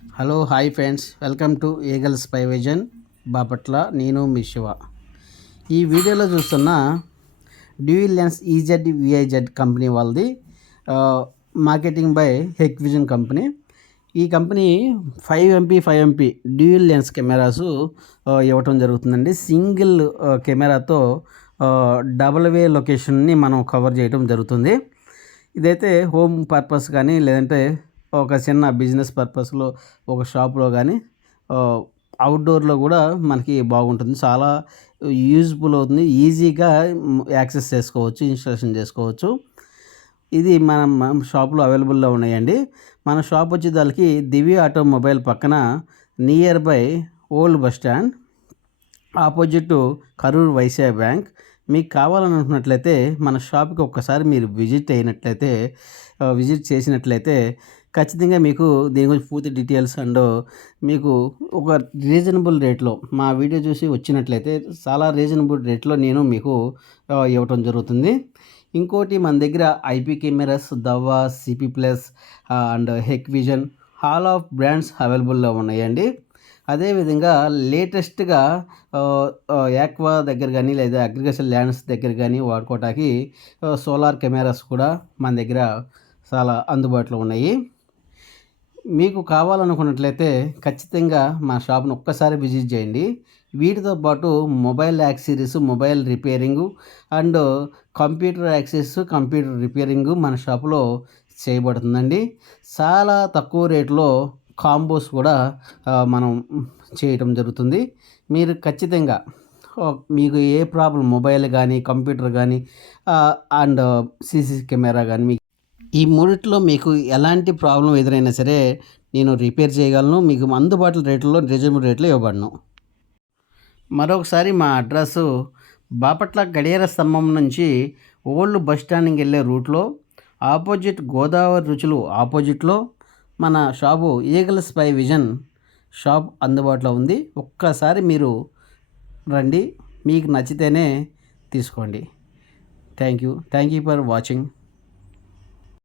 Hello hi friends, welcome to Eagle Spy Vision Bapatla. నేను మీ శివ. ఈ వీడియోలో చూస్తున్న dual lens EZVIZ company వాళ్ళది marketing by Hikvision company. ఈ company 5MP 5MP dual lens cameras ఇవ్వటం జరుగుతుందండి. సింగిల్ కెమెరాతో డబుల్ వే లొకేషన్ని మనం కవర్ చేయడం జరుగుతుంది. ఇదైతే హోమ్ పర్పస్ కానీ లేదంటే ఒక చిన్న బిజినెస్ పర్పస్లో ఒక షాప్లో కానీ అవుట్డోర్లో కూడా మనకి బాగుంటుంది. చాలా యూజ్ఫుల్ అవుతుంది. ఈజీగా యాక్సెస్ చేసుకోవచ్చు, ఇన్స్టాలేషన్ చేసుకోవచ్చు. ఇది మన షాప్లో అవైలబుల్లో ఉన్నాయండి. మన షాప్ వచ్చేదానికి దివ్య ఆటోమొబైల్ పక్కన near by old bus stand, opposite Karur Vysya bank. మీకు కావాలనుకున్నట్లయితే మన షాప్కి ఒక్కసారి మీరు విజిట్ చేసినట్లయితే ఖచ్చితంగా మీకు దీని గురించి పూర్తి డీటెయిల్స్ అండ్ మీకు ఒక రీజనబుల్ రేట్లో మా వీడియో చూసి వచ్చినట్లయితే చాలా రీజనబుల్ రేట్లో నేను మీకు ఇవ్వటం జరుగుతుంది. ఇంకోటి మన దగ్గర IP cameras, Dahua, CP plus and Hikvision all of brands అవైలబుల్లో ఉన్నాయండి. అదేవిధంగా లేటెస్ట్గా యాక్వా దగ్గర కానీ లేదా అగ్రికల్చర్ ల్యాండ్స్ దగ్గర కానీ వాడుకోవటానికి సోలార్ కెమెరాస్ కూడా మన దగ్గర చాలా అందుబాటులో ఉన్నాయి. మీకు కావాలనుకున్నట్లయితే ఖచ్చితంగా మా షాప్ను ఒక్కసారి విజిట్ చేయండి. వీటితో పాటు mobile accessories, mobile repairing and computer access, computer repairing మన షాపులో చేయబడుతుందండి. చాలా తక్కువ రేట్లో కాంబోస్ కూడా మనం చేయటం జరుగుతుంది. మీరు ఖచ్చితంగా మీకు ఏ ప్రాబ్లం, మొబైల్ కానీ కంప్యూటర్ కానీ అండ్ సీసీ కెమెరా కానీ ఈ మూడిట్లో మీకు ఎలాంటి ప్రాబ్లం ఎదురైనా సరే నేను రిపేర్ చేయగలను. మీకు అందుబాటులో రేట్లలో రీజనబుల్ రేట్లో ఇవ్వబడను. మరొకసారి మా అడ్రస్సు బాపట్ల గడియార స్తంభం నుంచి ఓల్డ్ బస్ స్టాండ్కి వెళ్ళే రూట్లో ఆపోజిట్ గోదావరి రుచులు ఆపోజిట్లో మన shop eagle Spy vision shop అందుబాటులో ఉంది. ఒక్కసారి మీరు రండి, మీకు నచ్చితేనే తీసుకోండి. Thank you for watching.